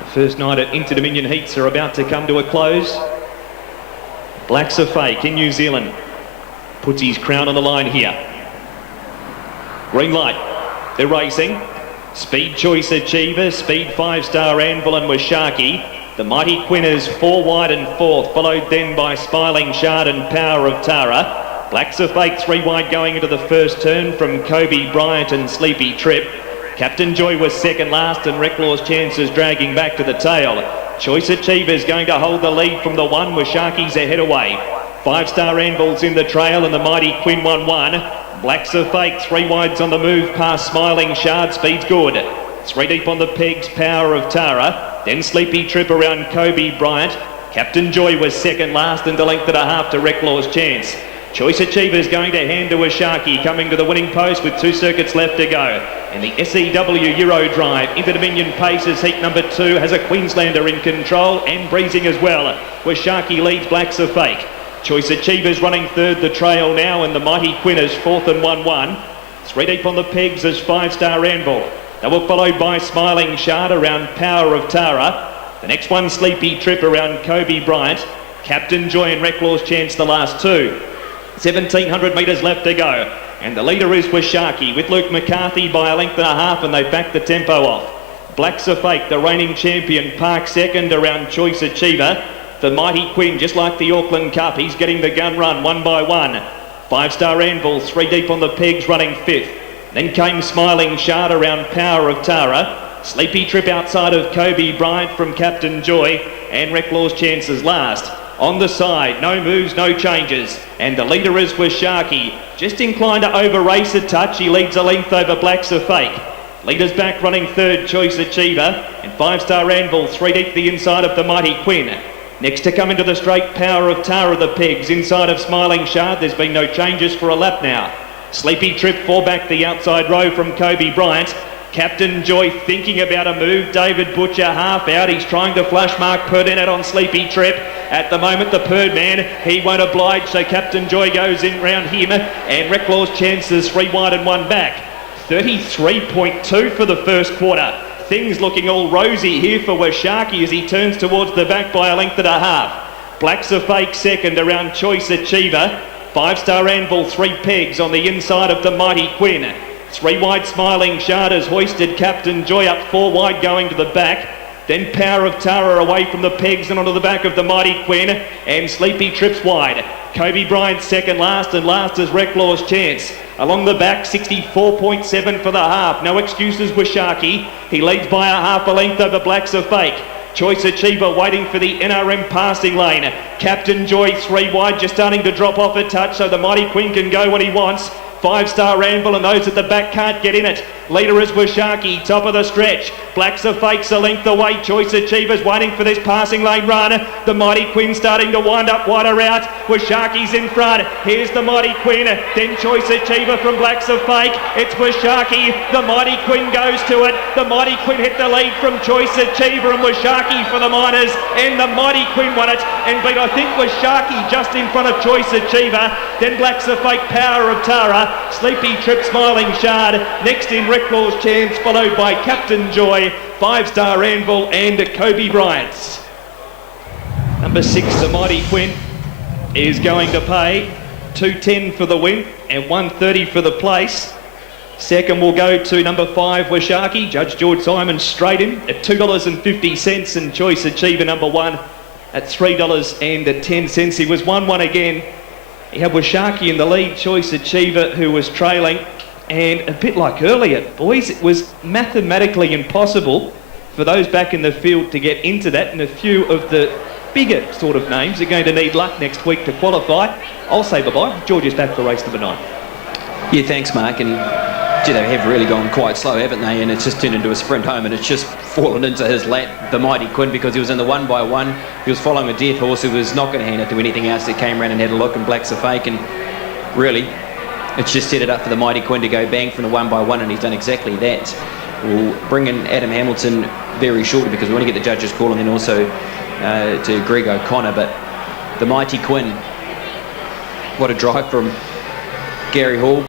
The first night at Inter-Dominion heats are about to come to a close. Black's a Fake in New Zealand puts his crown on the line here. Green light, they're racing. Speed Choice Achiever, Speed 5-Star Anvil and Washaki. The Mighty Quinn is 4 wide and 4th, followed then by Smiling Shard and Power of Tara. Black's a Fake 3 wide going into the first turn from Kobe Bryant and Sleepy Trip. Captain Joy was second last and Recklaw's Chances dragging back to the tail. Choice Achiever is going to hold the lead from the 1. Washaki's ahead away. 5-Star Anvil's in the trail and the Mighty Quinn 1-1. Black's a Fake 3 wides on the move past Smiling Shard. Speed's good. 3 deep on the pegs, Power of Tara. Then Sleepy Trip around Kobe Bryant. Captain Joy was second last and a length and a half to Recklaw's Chance. Choice Achiever is going to hand to Washaki, coming to the winning post with 2 circuits left to go. And the SEW Euro Drive Inter-Dominion Paces heat number 2 has a Queenslander in control and breezing as well. Washaki leads Black's a Fake. Choice Achiever's running third the trail now, and the Mighty Quinn is 4th and 1-1. 3 deep on the pegs is 5-Star Anvil. They were followed by Smiling Shard around Power of Tara. The next one, Sleepy Trip around Kobe Bryant. Captain Joy and Recklaw's Chance the last 2. 1,700 metres left to go. And the leader is Washaki with Luke McCarthy by a length and a half, and they back the tempo off. Black's a Fake, the reigning champion, Park second around Choice Achiever. The Mighty Quinn, just like the Auckland Cup, he's getting the gun run 1 by 1. 5-Star Anvil, 3 deep on the pegs, running 5th. Then came Smiling Shard around Power of Tara. Sleepy Trip outside of Kobe Bryant from Captain Joy, and Recklaw's Chances last. On the side, no moves, no changes. And the leader is Washaki. Just inclined to over-race a touch. He leads a length over Black's a Fake. Leader's back running third, Choice Achiever. And 5-Star Anvil, 3 deep the inside of the Mighty Quinn. Next to come into the straight, Power of Tara, the pegs. Inside of Smiling Shard, there's been no changes for a lap now. Sleepy Trip, 4 back the outside row from Kobe Bryant. Captain Joy thinking about a move. David Butcher half out. He's trying to flush Mark Purdin out on Sleepy Trip. At the moment, the Purd man, he won't oblige, so Captain Joy goes in round him. And Recklaw's Chances 3 wide and 1 back. 33.2 for the first quarter. Things looking all rosy here for Washaki as he turns towards the back by a length and a half. Black's a Fake second around Choice Achiever. 5-Star Anvil 3 pegs on the inside of the Mighty Quinn. 3 wide Smiling Shard has hoisted Captain Joy up 4 wide going to the back. Then Power of Tara away from the pegs and onto the back of the Mighty Quinn, and Sleepy Trips wide. Kobe Bryant second last, and last is Recklaw's Chance. Along the back, 64.7 for the half. No excuses, Washaki. He leads by a half a length over Black's a Fake. Choice Achiever waiting for the NRM passing lane. Captain Joy 3 wide, just starting to drop off a touch so the Mighty Quinn can go when he wants. 5-Star Anvil and those at the back can't get in it. Leader is Washaki, top of the stretch. Black's a Fake's a length away. Choice Achiever's waiting for this passing lane run. The Mighty Quinn starting to wind up wider out. Washaki's in front. Here's the Mighty Quinn. Then Choice Achiever from Black's a Fake. It's Washaki. The Mighty Quinn goes to it. The Mighty Quinn hit the lead from Choice Achiever and Washaki for the Miners. And the Mighty Quinn won it and beat, I think, Washaki just in front of Choice Achiever. Then Black's a Fake, Power of Tara. Sleepy Trip, Smiling Shard. Next in Recklaw's Chance, followed by Captain Joy, 5-Star Anvil and Kobe Bryant. Number 6, the Mighty Quinn, is going to pay $2.10 for the win and $1.30 for the place. Second will go to number 5, Washaki. Judge George Simon straight in at $2.50, and Choice Achiever number 1 at $3.10. He was 1-1 again. He had Washaki in the lead, Choice Achiever who was trailing, and a bit like earlier, boys, it was mathematically impossible for those back in the field to get into that, and a few of the bigger sort of names are going to need luck next week to qualify. I'll say bye-bye. George is back for race number 9. Yeah, thanks, Mark. And gee, they have really gone quite slow, haven't they? And it's just turned into a sprint home, and it's just fallen into his lap, the Mighty Quinn, because he was in the 1 by 1. He was following a death horse who was not going to hand it to anything else. That came around and had a look, and Black's a Fake, and really, it's just set it up for the Mighty Quinn to go bang from the 1 by 1, and he's done exactly that. We'll bring in Adam Hamilton very shortly because we want to get the judges' call, and then also to Greg O'Connor. But the Mighty Quinn, what a drive from Gary Hall.